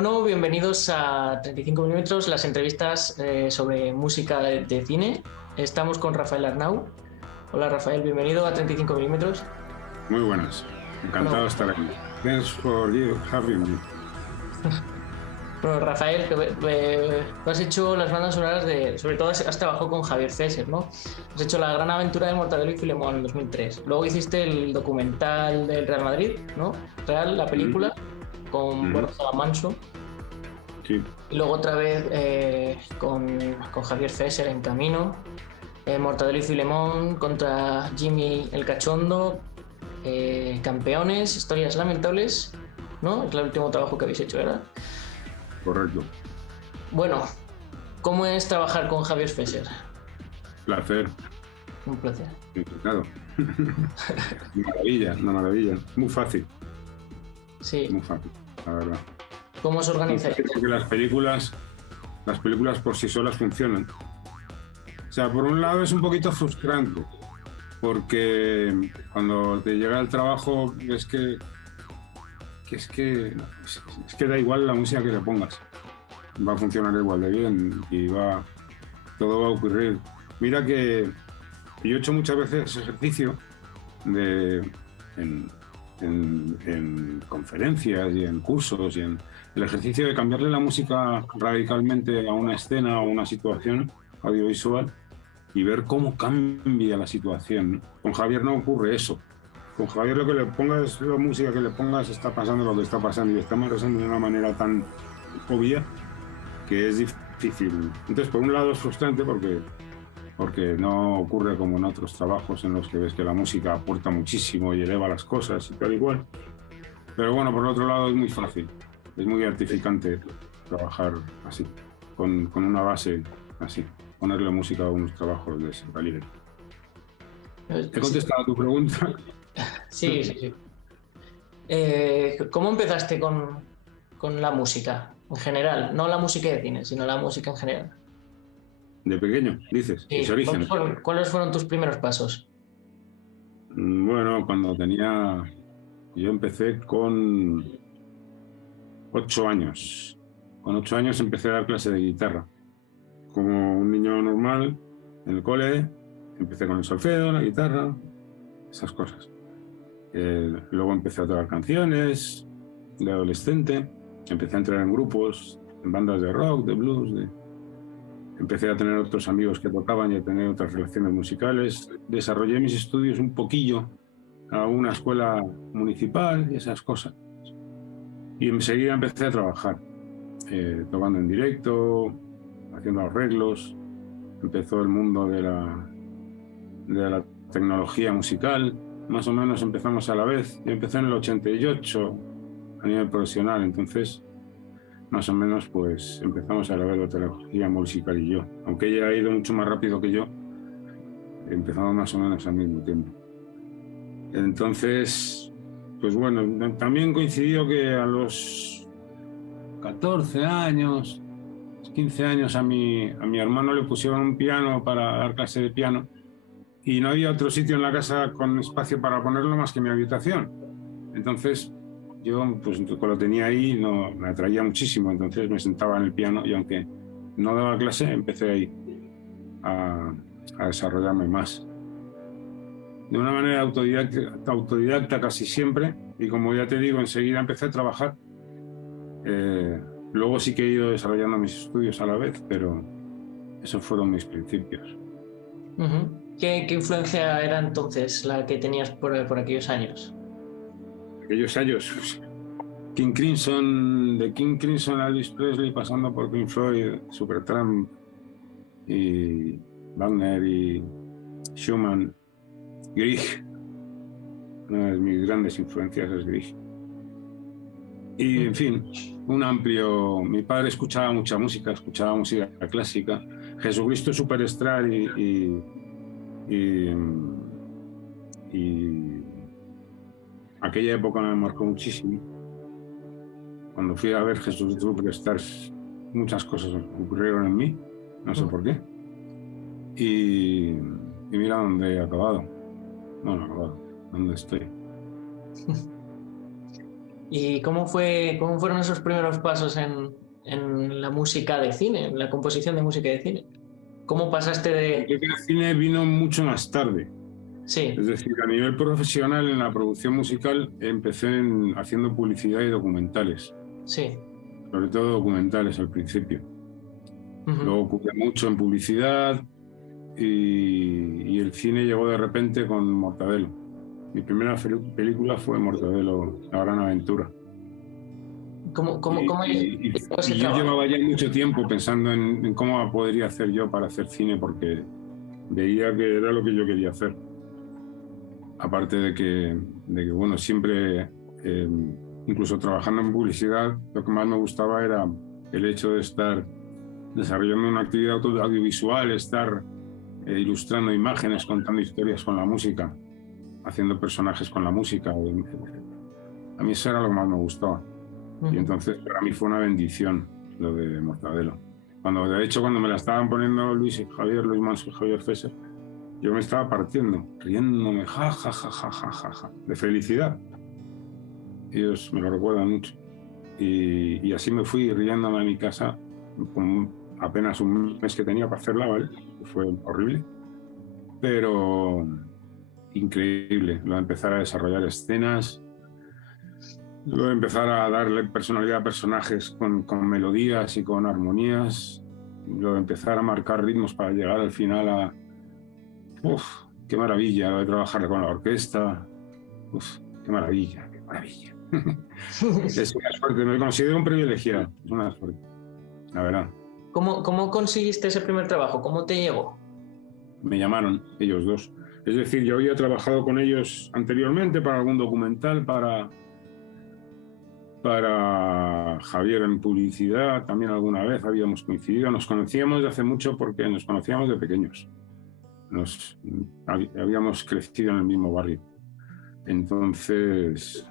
Bueno, bienvenidos a 35 milímetros, las entrevistas sobre música de cine. Estamos con Rafael Arnau. Hola Rafael, bienvenido a 35 milímetros. Muy buenas, encantado Bueno, de estar aquí. Thanks for you having me. bueno Rafael, tú has hecho las bandas sonoras sobre todo has trabajado con Javier Fesser, ¿no? Has hecho La gran aventura de Mortadelo y Filemón en 2003. Luego hiciste el documental del Real Madrid, ¿no? Real, la película, con Borja Manso. Sí. Y luego otra vez con Javier Fesser en Camino, Mortadelo y Filemón contra Jimmy el Cachondo, Campeones, Historias Lamentables, ¿no? Es el último trabajo que habéis hecho, ¿verdad? Correcto. Bueno, ¿cómo es trabajar con Javier Fesser? Placer. Un placer. Encantado. Una maravilla. Muy fácil. Sí. Muy fácil, la verdad. ¿Cómo os organizáis? Porque las películas por sí solas funcionan. O sea, por un lado es un poquito frustrante, porque cuando te llega el trabajo es que da igual la música que le pongas. Va a funcionar igual de bien y todo va a ocurrir. Mira que yo he hecho muchas veces ese ejercicio en conferencias y en cursos y en el ejercicio de cambiarle la música radicalmente a una escena o una situación audiovisual y ver cómo cambia la situación. Con Javier no ocurre eso. Con Javier lo que le pongas, la música que le pongas, está pasando lo que está pasando y está pasando de una manera tan obvia que es difícil. Entonces, por un lado es frustrante porque no ocurre como en otros trabajos en los que ves que la música aporta muchísimo y eleva las cosas y tal y cual. Pero bueno, por el otro lado es muy fácil, es muy gratificante trabajar así, con una base así, ponerle música a unos trabajos de ese calibre. ¿He contestado a tu pregunta? Sí, sí, sí. ¿Cómo empezaste con la música en general? No la música de cine, sino la música en general. De pequeño, dices, mis Sí. orígenes. ¿Cuáles fueron tus primeros pasos? Bueno, yo empecé con 8 años. Con 8 años empecé a dar clase de guitarra. Como un niño normal, en el cole, empecé con el solfeo, la guitarra, esas cosas. Luego empecé a tocar canciones de adolescente, empecé a entrar en grupos, en bandas de rock, de blues, empecé a tener otros amigos que tocaban y a tener otras relaciones musicales. Desarrollé mis estudios un poquillo a una escuela municipal y esas cosas. Y enseguida empecé a trabajar, tocando en directo, haciendo arreglos. Empezó el mundo de la tecnología musical. Más o menos empezamos a la vez. Yo empecé en el 88 a nivel profesional, entonces más o menos pues empezamos a la vez la tecnología musical y yo. Aunque ella ha ido mucho más rápido que yo, empezamos más o menos al mismo tiempo. Entonces, pues bueno, también coincidió que a los 14 años, 15 años a mi hermano le pusieron un piano para dar clase de piano y no había otro sitio en la casa con espacio para ponerlo más que mi habitación. Entonces yo pues lo tenía ahí, no, me atraía muchísimo, entonces me sentaba en el piano y aunque no daba clase empecé ahí a desarrollarme más. De una manera autodidacta casi siempre, y como ya te digo, enseguida empecé a trabajar. Luego sí que he ido desarrollando mis estudios a la vez, pero esos fueron mis principios. ¿Qué influencia era entonces la que tenías por aquellos años? Aquellos años, King Crimson, de King Crimson a Elvis Presley, pasando por Pink Floyd, Supertramp y Wagner y Schumann, Grieg. Una de mis grandes influencias es Grieg. Y en fin, mi padre escuchaba mucha música, escuchaba música clásica, Jesucristo Superstar y aquella época me marcó muchísimo. Cuando fui a ver Jesucristo Superstar, muchas cosas ocurrieron en mí, no sé por qué. Y mira dónde he acabado. Bueno, dónde estoy. ¿Y cómo fueron esos primeros pasos en la música de cine, en la composición de música de cine? ¿Cómo pasaste de...? Creo que el cine vino mucho más tarde. Sí, Es decir, a nivel profesional en la producción musical empecé haciendo publicidad y documentales, sí. sobre todo documentales al principio. Ujú. Luego ocupé mucho en publicidad y el cine llegó de repente con Mortadelo. Mi primera película fue Mortadelo, La Gran Aventura. ¿Cómo llegó ese Y yo trabajo? llevaba ya mucho tiempo pensando en cómo podría hacer yo para hacer cine, porque veía que era lo que yo quería hacer. Aparte de que bueno, siempre, incluso trabajando en publicidad, lo que más me gustaba era el hecho de estar desarrollando una actividad audiovisual, estar ilustrando imágenes, contando historias con la música, haciendo personajes con la música. A mí eso era lo que más me gustaba. Y entonces para mí fue una bendición lo de Mortadelo. De hecho, cuando me la estaban poniendo Luis Manso y Javier Fesser, yo me estaba partiendo, riéndome, ja, ja, ja, ja, ja, ja, ja, de felicidad. Ellos me lo recuerdan mucho. Y así me fui riéndome a mi casa con apenas un mes que tenía para hacerla, ¿vale? Fue horrible, pero increíble. Lo de empezar a desarrollar escenas, lo de empezar a darle personalidad a personajes con melodías y con armonías, lo de empezar a marcar ritmos para llegar al final a... ¡Uf! ¡Qué maravilla! Lo de trabajar con la orquesta. ¡Uf! ¡Qué maravilla! ¡Qué maravilla! Es una suerte, me considero un privilegiado, es una suerte, la verdad. ¿Cómo conseguiste ese primer trabajo? ¿Cómo te llegó? Me llamaron ellos dos. Es decir, yo había trabajado con ellos anteriormente para algún documental, para Javier en publicidad, también alguna vez habíamos coincidido. Nos conocíamos de hace mucho porque nos conocíamos de pequeños. Habíamos crecido en el mismo barrio. Entonces,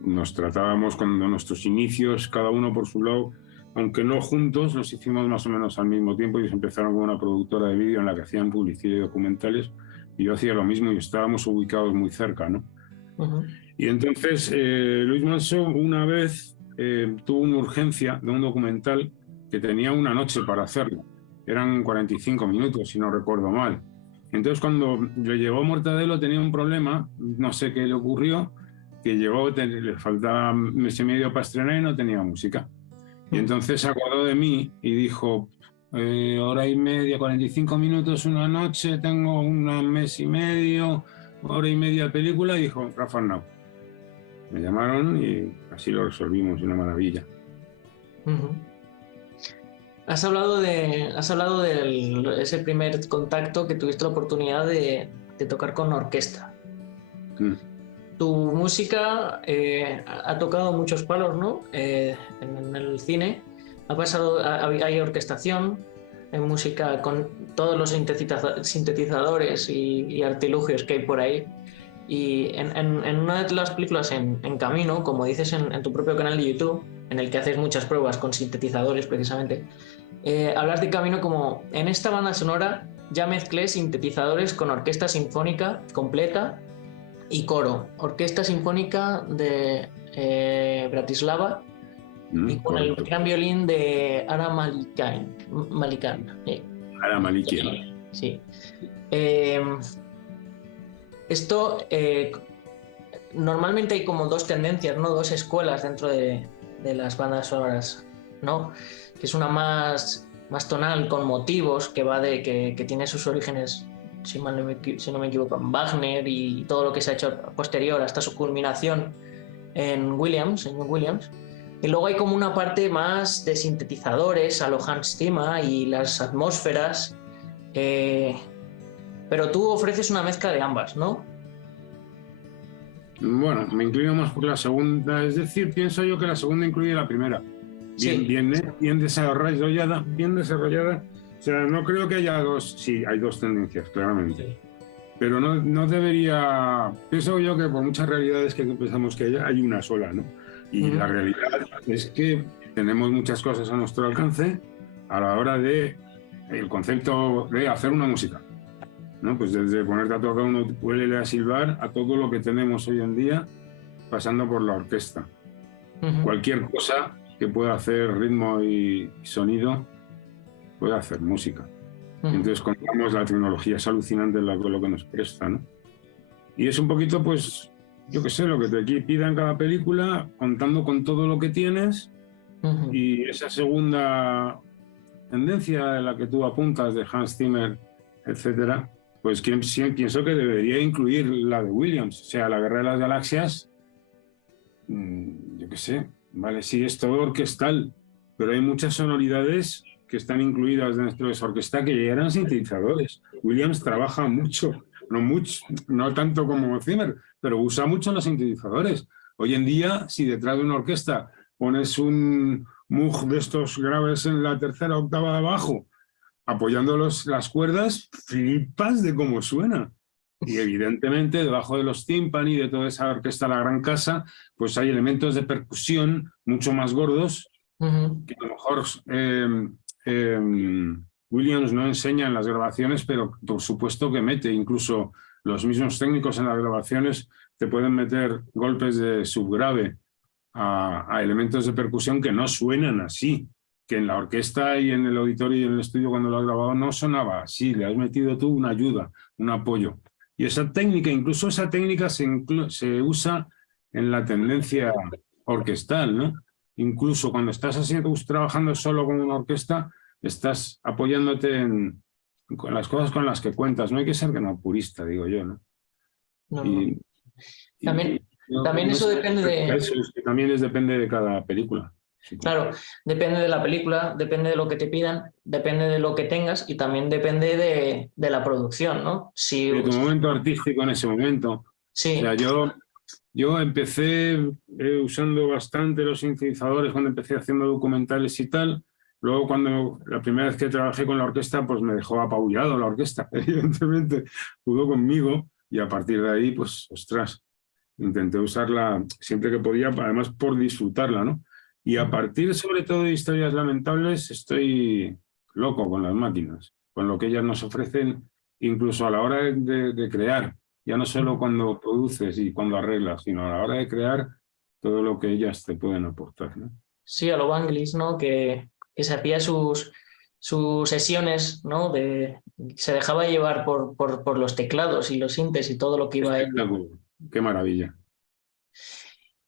nos tratábamos cuando nuestros inicios, cada uno por su lado, aunque no juntos, los hicimos más o menos al mismo tiempo. Ellos empezaron con una productora de vídeo en la que hacían publicidad y documentales, y yo hacía lo mismo y estábamos ubicados muy cerca, ¿no? Uh-huh. Y entonces Luis Manso una vez tuvo una urgencia de un documental que tenía una noche para hacerlo. Eran 45 minutos, si no recuerdo mal. Entonces cuando le llegó Mortadelo tenía un problema, no sé qué le ocurrió, que llegó, le faltaba mes y medio para estrenar y no tenía música. Y entonces se acordó de mí y dijo, hora y media, 45 minutos una noche, tengo un mes y medio, hora y media de película, y dijo, Rafa Arnau. Me llamaron y así lo resolvimos, una maravilla. Uh-huh. Has hablado de ese primer contacto que tuviste la oportunidad de tocar con orquesta. Tu música ha tocado muchos palos, ¿no? En el cine hay orquestación, en música con todos los sintetizadores y artilugios que hay por ahí. Y en una de las películas, en Camino, como dices en tu propio canal de YouTube, en el que haces muchas pruebas con sintetizadores precisamente, hablas de Camino como: en esta banda sonora ya mezclé sintetizadores con orquesta sinfónica completa y coro, orquesta sinfónica de Bratislava, y con el gran violín de Ara Malikian. Ara Malikian. Sí. Esto normalmente hay como dos tendencias, ¿no? Dos escuelas dentro de las bandas sonoras, ¿no? Que es una más tonal, con motivos, que va de que tiene sus orígenes, si no me equivoco, en Wagner y todo lo que se ha hecho posterior hasta su culminación en John Williams. Y luego hay como una parte más de sintetizadores a lo Hans Zimmer y las atmósferas, pero tú ofreces una mezcla de ambas, ¿no? Bueno, me inclino más por la segunda, es decir, pienso yo que la segunda incluye la primera. Bien desarrollada. O sea, no creo que haya dos, sí, hay dos tendencias, claramente. Sí. Pero no debería, pienso yo que por muchas realidades que pensamos que hay una sola, ¿no? Y la realidad es que tenemos muchas cosas a nuestro alcance a la hora de el concepto de hacer una música. ¿no? Pues desde ponerte a tocar un ukulele a silbar a todo lo que tenemos hoy en día, pasando por la orquesta. Cualquier cosa que pueda hacer ritmo y sonido puede hacer música. Entonces, contamos la tecnología, es alucinante lo que nos presta, ¿no? Y es un poquito, pues, yo qué sé, lo que te pida en cada película, contando con todo lo que tienes. Y esa segunda tendencia en la que tú apuntas de Hans Zimmer, etcétera, pues pienso que debería incluir la de Williams, o sea, la Guerra de las Galaxias, yo qué sé, vale, sí, es todo orquestal, pero hay muchas sonoridades que están incluidas dentro de esa orquesta que ya eran sintetizadores. Williams trabaja mucho, no tanto como Zimmer, pero usa mucho los sintetizadores. Hoy en día, si detrás de una orquesta pones un Moog de estos graves en la tercera octava de abajo, apoyando las cuerdas, flipas de cómo suena. Y evidentemente, debajo de los tímpani, de toda esa orquesta La Gran Casa, pues hay elementos de percusión mucho más gordos que a lo mejor Williams no enseña en las grabaciones, pero por supuesto que mete. Incluso los mismos técnicos en las grabaciones te pueden meter golpes de subgrave a elementos de percusión que no suenan así, que en la orquesta y en el auditorio y en el estudio cuando lo has grabado no sonaba así, le has metido tú una ayuda, un apoyo. Y esa técnica, incluso esa técnica se usa en la tendencia orquestal, ¿no? Incluso cuando estás trabajando solo con una orquesta, estás apoyándote con las cosas con las que cuentas. No hay que ser que no purista, digo yo, ¿no? También eso depende de... Eso es que también depende de cada película. Claro, depende de la película, depende de lo que te pidan, depende de lo que tengas y también depende de la producción, ¿no? De tu momento artístico en ese momento. Sí. O sea, yo empecé usando bastante los sintetizadores cuando empecé haciendo documentales y tal. Luego, cuando la primera vez que trabajé con la orquesta, pues me dejó apabullado la orquesta, evidentemente. Jugó conmigo y a partir de ahí, pues, ostras, intenté usarla siempre que podía, además por disfrutarla, ¿no? Y a partir, sobre todo, de Historias Lamentables, estoy loco con las máquinas, con lo que ellas nos ofrecen, incluso a la hora de crear, ya no solo cuando produces y cuando arreglas, sino a la hora de crear todo lo que ellas te pueden aportar, ¿no? Sí, a lo Vangelis, ¿no? Que se hacía sus sesiones, ¿no? Se dejaba llevar por los teclados y los sintes y todo lo que iba a él. Qué maravilla.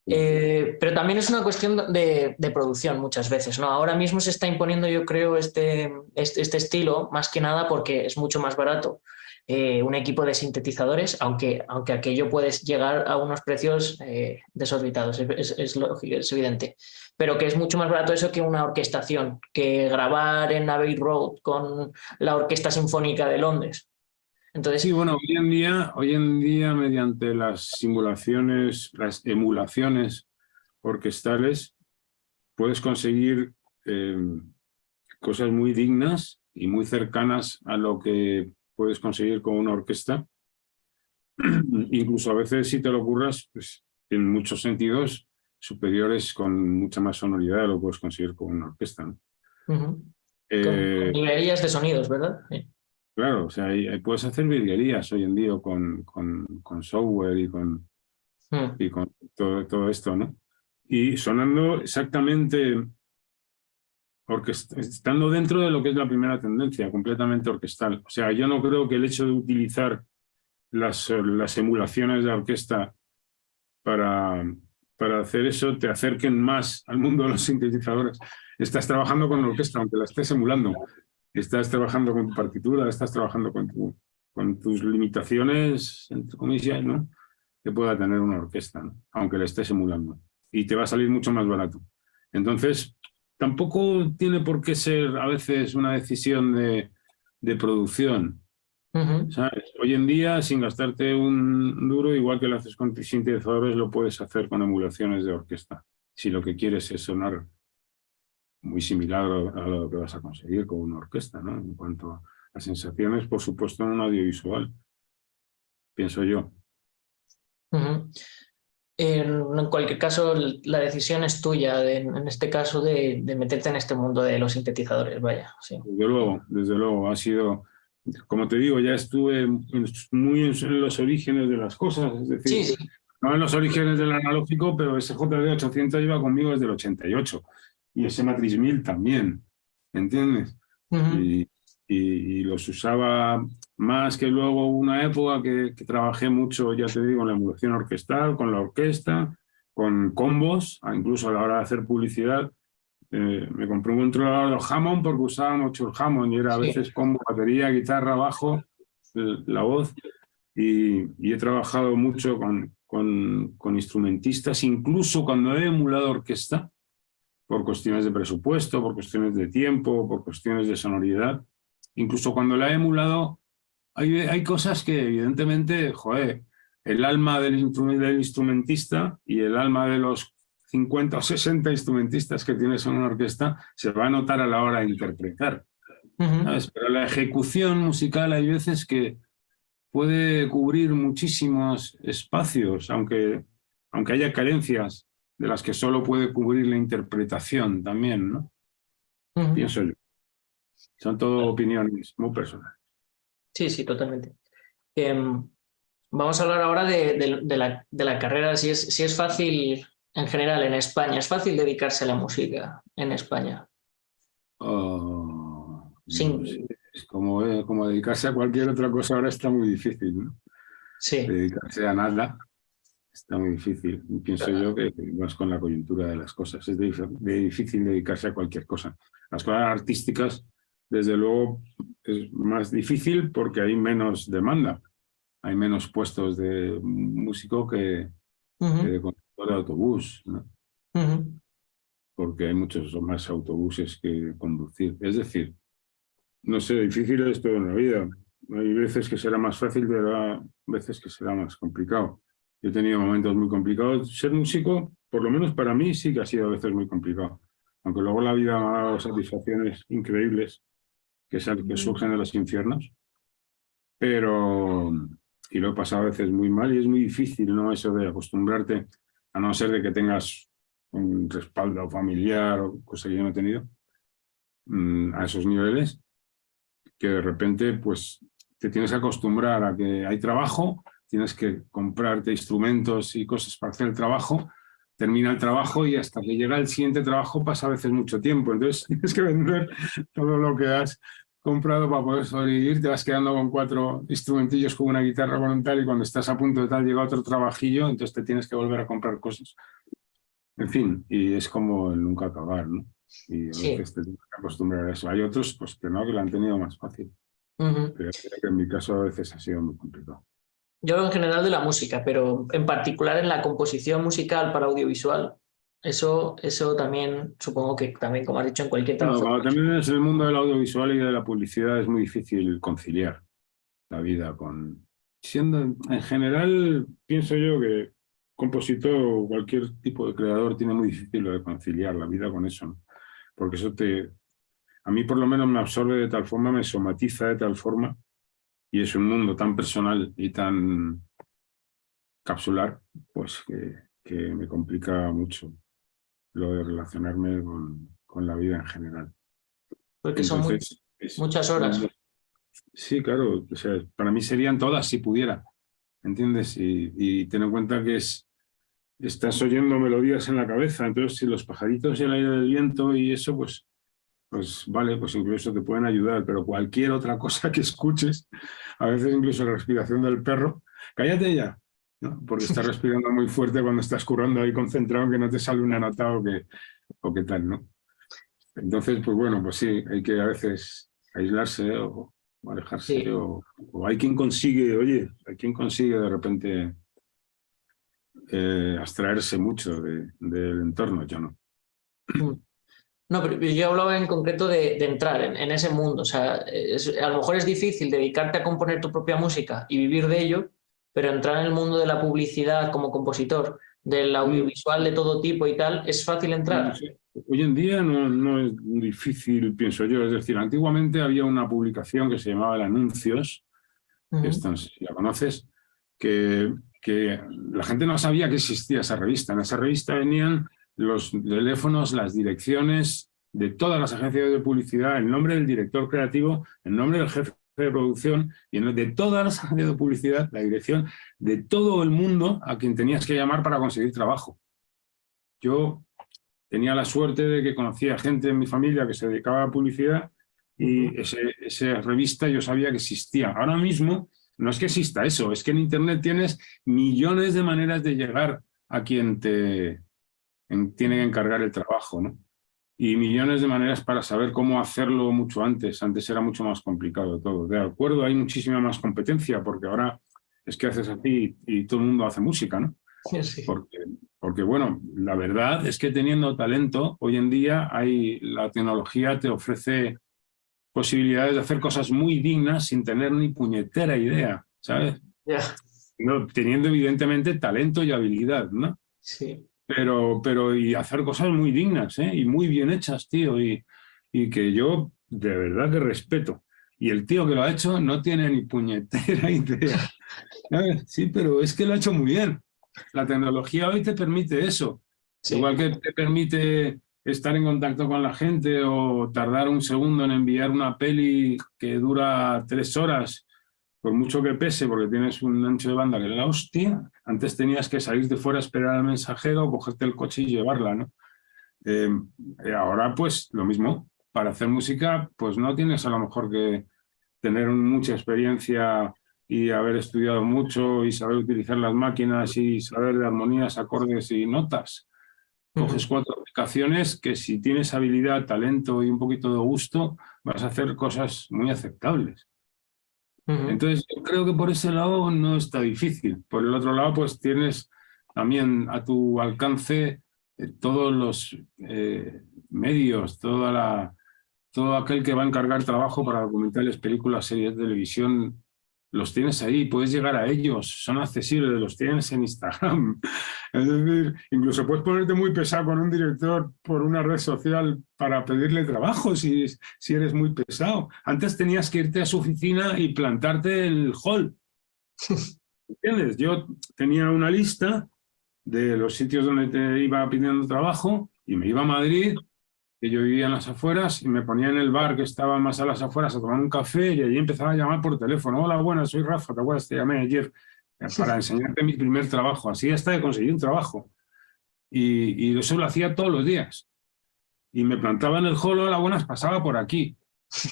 Pero también es una cuestión de producción muchas veces, ¿no? Ahora mismo se está imponiendo, yo creo, este estilo, más que nada porque es mucho más barato un equipo de sintetizadores, aunque aquello puedes llegar a unos precios desorbitados, es lógico, es evidente, pero que es mucho más barato eso que una orquestación, que grabar en Abbey Road con la Orquesta Sinfónica de Londres. Entonces, sí, bueno, hoy en día mediante las simulaciones, las emulaciones orquestales, puedes conseguir cosas muy dignas y muy cercanas a lo que puedes conseguir con una orquesta. Incluso a veces, si te lo ocurras, pues, en muchos sentidos superiores, con mucha más sonoridad, lo puedes conseguir con una orquesta, ¿no? con librerías de sonidos, ¿verdad? Sí. Claro, o sea, ahí puedes hacer virguerías hoy en día con software y con todo esto, ¿no? Y sonando exactamente, estando dentro de lo que es la primera tendencia, completamente orquestal. O sea, yo no creo que el hecho de utilizar las emulaciones de orquesta para hacer eso te acerquen más al mundo de los sintetizadores. Estás trabajando con la orquesta, aunque la estés emulando. Estás trabajando con tu partitura, estás trabajando con tus limitaciones, entre comillas, ¿no? Que pueda tener una orquesta, ¿no? Aunque la estés emulando. Y te va a salir mucho más barato. Entonces, tampoco tiene por qué ser a veces una decisión de producción. ¿Sabes? Hoy en día, sin gastarte un duro, igual que lo haces con sintetizadores, lo puedes hacer con emulaciones de orquesta. Si lo que quieres es sonar muy similar a lo que vas a conseguir con una orquesta, ¿no? En cuanto a sensaciones, por supuesto, en un audiovisual, pienso yo. En cualquier caso, la decisión es tuya, en este caso, de meterte en este mundo de los sintetizadores, vaya. Sí. Desde luego, ha sido como te digo, ya estuve muy en los orígenes de las cosas, es decir, Sí, sí. no en los orígenes del analógico, pero ese JD 800 lleva conmigo desde el 88 y ese Matrix 1000 también, ¿entiendes? Ujú. Y los usaba más que luego una época que trabajé mucho, ya te digo, en la emulación orquestal, con la orquesta, con combos, incluso a la hora de hacer publicidad. Me compré un controlador de Hammond porque usaba mucho el Hammond y era a Sí. veces combo, batería, guitarra, bajo, la voz. Y he trabajado mucho con instrumentistas, incluso cuando he emulado orquesta, por cuestiones de presupuesto, por cuestiones de tiempo, por cuestiones de sonoridad. Incluso cuando la he emulado, hay cosas que evidentemente, joder, el alma del instrumentista y el alma de los 50 o 60 instrumentistas que tienes en una orquesta se va a notar a la hora de interpretar, Ujú. ¿sabes? Pero la ejecución musical hay veces que puede cubrir muchísimos espacios, aunque haya carencias de las que solo puede cubrir la interpretación también, ¿no? Ujú. Pienso yo. Son todo opiniones muy personales. Sí, sí, totalmente. Em, Vamos a hablar ahora de la carrera, si es fácil en general en España, es fácil dedicarse a la música en España. Oh, no sé. Sin, Es como dedicarse a cualquier otra cosa ahora está muy difícil, ¿no? sí, Dedicarse a nada está muy difícil. Pienso yo que vas con la coyuntura de las cosas. Es difícil dedicarse a cualquier cosa. Las cosas artísticas, desde luego, es más difícil porque hay menos demanda. Hay menos puestos de músico que ujú, de conductor de autobús, ¿no? ujú, Porque hay muchos más autobuses que conducir. Es decir, no sé, difícil es todo en la vida. Hay veces que será más fácil, pero hay veces que será más complicado. Yo he tenido momentos muy complicados. Ser músico, por lo menos para mí, sí que ha sido a veces muy complicado. Aunque luego la vida me ha dado satisfacciones increíbles que surgen de los infiernos. Pero, y lo he pasado a veces muy mal y es muy difícil, ¿no? Eso de acostumbrarte, a no ser de que tengas un respaldo familiar o cosa que yo no he tenido, a esos niveles, que de repente, pues, te tienes que acostumbrar a que hay trabajo, tienes que comprarte instrumentos y cosas para hacer el trabajo, termina el trabajo y hasta que llega el siguiente trabajo pasa a veces mucho tiempo. Entonces tienes que vender todo lo que has comprado para poder sobrevivir, te vas quedando con 4 instrumentillos, con una guitarra voluntaria y cuando estás a punto de tal llega otro trabajillo, entonces te tienes que volver a comprar cosas. En fin, y es como el nunca acabar, ¿no? Y a sí, veces te tienes que acostumbrar a eso. Hay otros pues que no, que lo han tenido más fácil. ujú. Pero creo que en mi caso a veces ha sido muy complicado. Yo hablo en general de la música, pero en particular en la composición musical para audiovisual, eso también, supongo que también, como has dicho, en cualquier Bueno, trabajo. cuando también es el mundo del audiovisual y de la publicidad es muy difícil conciliar la vida con... Siendo, en general, pienso yo que compositor o cualquier tipo de creador tiene muy difícil lo de conciliar la vida con eso, ¿no? Porque eso a mí por lo menos me absorbe de tal forma, me somatiza de tal forma, y es un mundo tan personal y tan capsular, pues que me complica mucho lo de relacionarme con la vida en general. Porque son Entonces, muchas horas. sí, claro, o sea, para mí serían todas si pudiera, ¿entiendes? Y ten en cuenta que estás oyendo melodías en la cabeza, entonces si los pajaritos y el aire del viento y eso, pues vale, pues incluso te pueden ayudar, pero cualquier otra cosa que escuches, a veces incluso la respiración del perro, cállate ya, ¿no? Porque estás respirando muy fuerte cuando estás currando ahí concentrado que no te sale una nota o qué tal, ¿no? Entonces, pues bueno, pues sí, hay que a veces aislarse o alejarse, Sí. o hay quien consigue, oye, hay quien consigue de repente abstraerse mucho del entorno, yo no. Mm. No, pero yo hablaba en concreto de entrar en ese mundo. O sea, a lo mejor es difícil dedicarte a componer tu propia música y vivir de ello, pero entrar en el mundo de la publicidad como compositor, del Mm, audiovisual de todo tipo y tal, ¿es fácil no entrar? sé. Hoy en día no es difícil, pienso yo. Es decir, antiguamente había una publicación que se llamaba El Anuncios, que Ujú. esta, no sé si la conoces, que la gente no sabía que existía esa revista. En esa revista venían los teléfonos, las direcciones de todas las agencias de publicidad, el nombre del director creativo, el nombre del jefe de producción y de todas las agencias de publicidad, la dirección de todo el mundo a quien tenías que llamar para conseguir trabajo. Yo tenía la suerte de que conocía gente en mi familia que se dedicaba a la publicidad y esa revista yo sabía que existía. Ahora mismo no es que exista eso, es que en Internet tienes millones de maneras de llegar a quien tiene que encargar el trabajo, ¿no? Y millones de maneras para saber cómo hacerlo mucho antes. Antes era mucho más complicado todo. De acuerdo, hay muchísima más competencia porque ahora es que haces así y todo el mundo hace música, ¿no? Sí. Porque, bueno, la verdad es que teniendo talento, hoy en día la tecnología te ofrece posibilidades de hacer cosas muy dignas sin tener ni puñetera idea, ¿sabes? Ya. No, teniendo evidentemente talento y habilidad, ¿no? Sí. Pero y hacer cosas muy dignas, ¿eh? Y muy bien hechas, tío, y que yo de verdad que respeto. Y el tío que lo ha hecho no tiene ni puñetera idea. ¿Sabes? Sí, pero es que lo ha hecho muy bien. La tecnología hoy te permite eso. Sí. Igual que te permite estar en contacto con la gente o tardar un segundo en enviar una peli que dura 3 horas, por mucho que pese, porque tienes un ancho de banda que es la hostia. Antes tenías que salir de fuera, esperar al mensajero, cogerte el coche y llevarla, ¿no? Ahora, pues, lo mismo. Para hacer música, pues no tienes a lo mejor que tener mucha experiencia y haber estudiado mucho y saber utilizar las máquinas y saber de armonías, acordes y notas. Coges 4 aplicaciones que si tienes habilidad, talento y un poquito de gusto, vas a hacer cosas muy aceptables. Entonces, yo creo que por ese lado no está difícil. Por el otro lado, pues tienes también a tu alcance todos los medios, todo aquel que va a encargar trabajo para documentales, películas, series de televisión, los tienes ahí, puedes llegar a ellos, son accesibles, los tienes en Instagram. Es decir, incluso puedes ponerte muy pesado con un director por una red social para pedirle trabajo si eres muy pesado. Antes tenías que irte a su oficina y plantarte el hall. ¿Entiendes? Yo tenía una lista de los sitios donde te iba pidiendo trabajo y me iba a Madrid, que yo vivía en las afueras, y me ponía en el bar que estaba más a las afueras a tomar un café y allí empezaba a llamar por teléfono. Hola, buenas, soy Rafa, ¿te acuerdas? Te llamé ayer para enseñarte mi primer trabajo. Así hasta que conseguí un trabajo. Y eso lo hacía todos los días. Y me plantaba en el hall, hola, buenas, pasaba por aquí.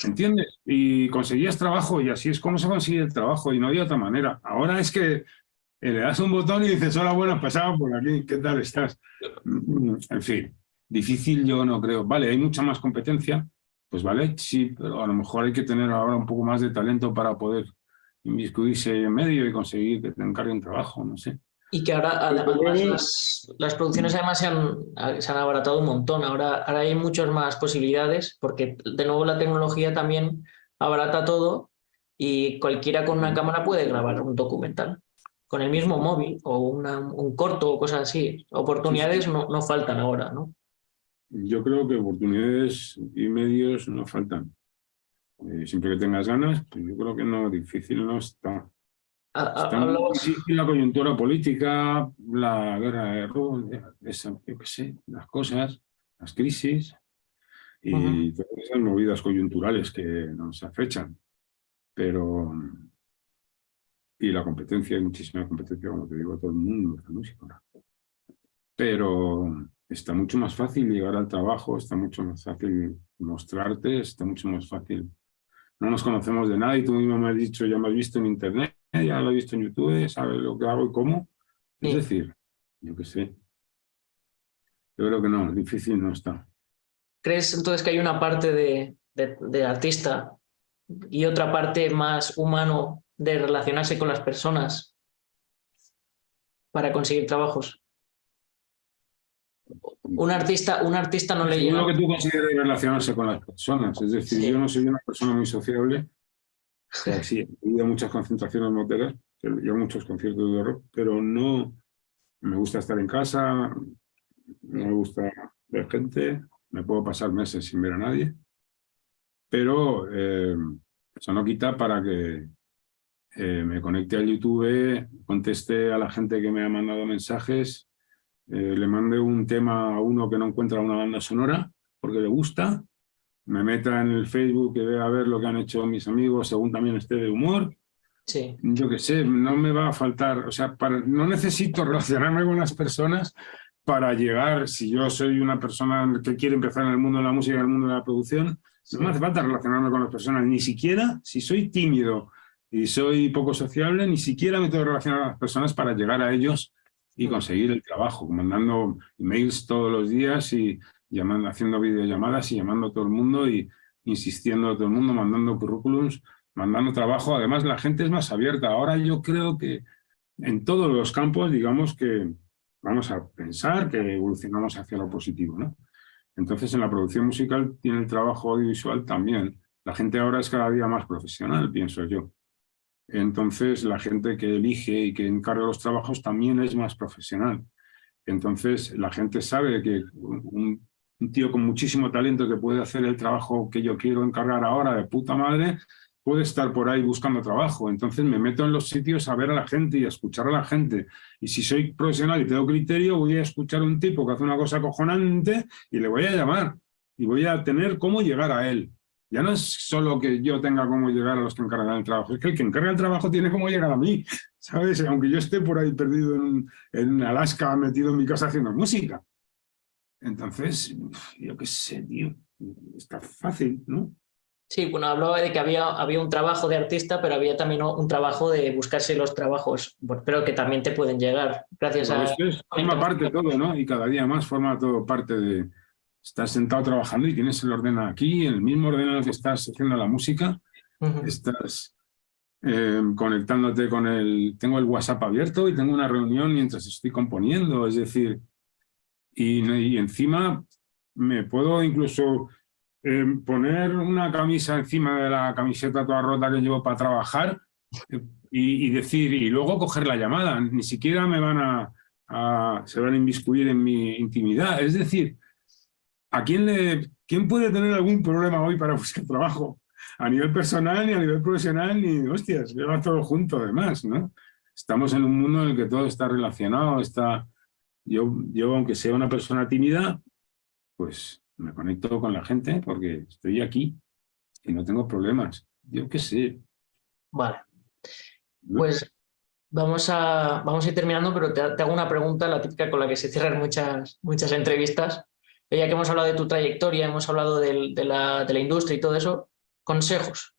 ¿Entiendes? Y conseguías trabajo y así es como se consigue el trabajo y no de otra manera. Ahora es que le das un botón y dices, hola, buenas, pasaba por aquí, ¿qué tal estás? En fin. Difícil yo no creo. Vale, hay mucha más competencia, pues vale, sí, pero a lo mejor hay que tener ahora un poco más de talento para poder inmiscuirse en medio y conseguir que te encarguen trabajo, no sé. Y que ahora además las producciones además se han abaratado un montón. Ahora hay muchas más posibilidades porque de nuevo la tecnología también abarata todo y cualquiera con una cámara puede grabar un documental con el mismo móvil o un corto o cosas así. Oportunidades no faltan ahora, ¿no? Yo creo que oportunidades y medios no faltan. Siempre que tengas ganas, pues yo creo que no, difícil no está. Está muy difícil la coyuntura política, la guerra de Rusia, yo qué sé, las cosas, las crisis y todas esas movidas coyunturales que nos afechan. Pero, y la competencia, hay muchísima competencia, como te digo, todo el mundo, la música. Pero está mucho más fácil llegar al trabajo, está mucho más fácil mostrarte, está mucho más fácil. No nos conocemos de nada y tú mismo me has dicho, ya me has visto en internet, ya lo he visto en YouTube, sabes lo que hago y cómo. Es decir, yo qué sé. Yo creo que no, difícil no está. ¿Crees entonces que hay una parte de artista y otra parte más humano de relacionarse con las personas para conseguir trabajos? Un artista no le llega. Seguro que tú consideras relacionarse con las personas, es decir, yo no soy una persona muy sociable. O sea, sí, he ido a muchas concentraciones moteras, he ido a muchos conciertos de rock, pero no me gusta estar en casa, no me gusta ver gente, me puedo pasar meses sin ver a nadie, pero eso no quita para que me conecte al YouTube, conteste a la gente que me ha mandado mensajes, le mande un tema a uno que no encuentra una banda sonora porque le gusta me meta en el Facebook y vea a ver lo que han hecho mis amigos, según también esté de humor. Sí. Yo qué sé, no me va a faltar, o sea, no necesito relacionarme con las personas para llegar, si yo soy una persona que quiere empezar en el mundo de la música, en el mundo de la producción, no me hace falta relacionarme con las personas, ni siquiera si soy tímido y soy poco sociable, ni siquiera me tengo que relacionar con las personas para llegar a ellos y conseguir el trabajo, mandando emails todos los días y llamando, haciendo videollamadas y llamando a todo el mundo y insistiendo a todo el mundo, mandando currículums, mandando trabajo. Además, la gente es más abierta. Ahora yo creo que en todos los campos, digamos que vamos a pensar que evolucionamos hacia lo positivo, ¿no? Entonces, en la producción musical tiene el trabajo audiovisual también. La gente ahora es cada día más profesional, pienso yo. Entonces, la gente que elige y que encarga los trabajos también es más profesional. Entonces, la gente sabe que un tío con muchísimo talento que puede hacer el trabajo que yo quiero encargar ahora de puta madre, puede estar por ahí buscando trabajo. Entonces me meto en los sitios a ver a la gente y a escuchar a la gente. Y si soy profesional y tengo criterio, voy a escuchar a un tipo que hace una cosa acojonante y le voy a llamar. Y voy a tener cómo llegar a él. Ya no es solo que yo tenga cómo llegar a los que encargan el trabajo, es que el que encarga el trabajo tiene cómo llegar a mí, ¿sabes? Aunque yo esté por ahí perdido en Alaska, metido en mi casa haciendo música. Entonces, yo qué sé, tío, está fácil, ¿no? Sí, bueno, hablaba de que había un trabajo de artista, pero había también un trabajo de buscarse los trabajos, pero que también te pueden llegar gracias Pero a... esto forma parte de todo, ¿no? Y cada día más forma todo parte de... Estás sentado trabajando y tienes el orden aquí, el mismo orden en el que estás haciendo la música, estás conectándote con el... Tengo el WhatsApp abierto y tengo una reunión mientras estoy componiendo, es decir, y encima me puedo incluso poner una camisa encima de la camiseta toda rota que llevo para trabajar y decir, y luego coger la llamada, ni siquiera me van se van a inmiscuir en mi intimidad, es decir, ¿quién puede tener algún problema hoy para buscar trabajo? A nivel personal, ni a nivel profesional, ni hostias, lleva todo junto además, ¿no? Estamos en un mundo en el que todo está relacionado, yo aunque sea una persona tímida, pues me conecto con la gente porque estoy aquí y no tengo problemas. Yo qué sé. Vale. ¿No? Pues vamos a ir terminando, pero te hago una pregunta, la típica con la que se cierran muchas entrevistas. Ya que hemos hablado de tu trayectoria, hemos hablado de la industria y todo eso, consejos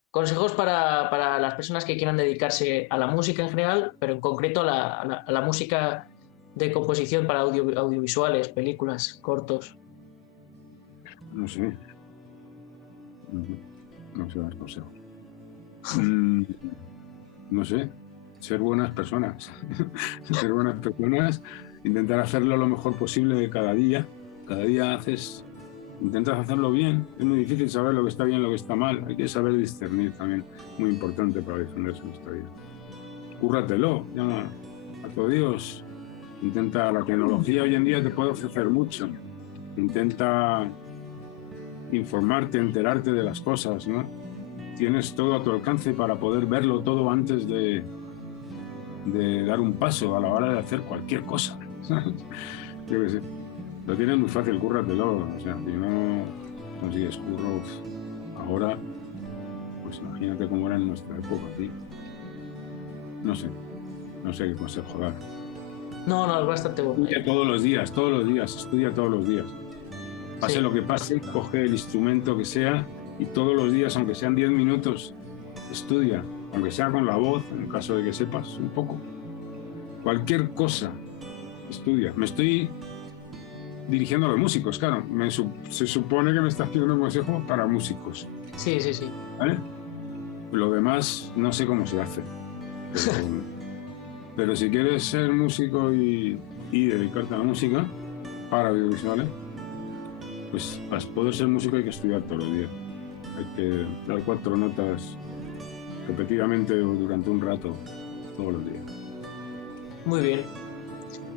para las personas que quieran dedicarse a la música en general, pero en concreto a la música de composición para audiovisuales, películas, cortos. No sé. No sé dar consejos. No sé. Ser buenas personas. Ser buenas personas. Intentar hacerlo lo mejor posible cada día. Cada día intentas hacerlo bien. Es muy difícil saber lo que está bien y lo que está mal. Hay que saber discernir también. Muy importante para defenderse en esta vida. Cúrratelo. Llama a todo Dios. Intenta. La tecnología hoy en día te puede ofrecer mucho. Intenta informarte, enterarte de las cosas, ¿no? Tienes todo a tu alcance para poder verlo todo antes de dar un paso a la hora de hacer cualquier cosa. Yo qué sé. Lo tienes muy fácil, cúrratelo. O sea, si no consigues curros ahora, pues imagínate cómo era en nuestra época, tío. No sé qué consejo dar. No, es bastante bueno. Estudia todos los días, estudia todos los días. Pase lo que pase, coge el instrumento que sea y todos los días, aunque sean 10 minutos, estudia, aunque sea con la voz, en caso de que sepas un poco. Cualquier cosa, estudia. Me estoy dirigiendo a los músicos, claro. Se supone que me estás pidiendo un consejo para músicos. Sí. ¿Vale? Lo demás no sé cómo se hace. Pero si quieres ser músico y dedicarte a la música para audiovisuales, pues para poder ser músico hay que estudiar todos los días. Hay que dar 4 notas repetidamente durante un rato, todos los días. Muy bien.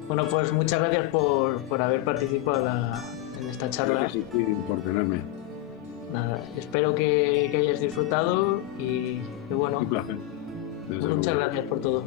Bueno, pues muchas gracias por haber participado en esta charla. Gracias por tenerme. Nada, espero que hayas disfrutado y bueno. Un placer. Muchas gracias por todo.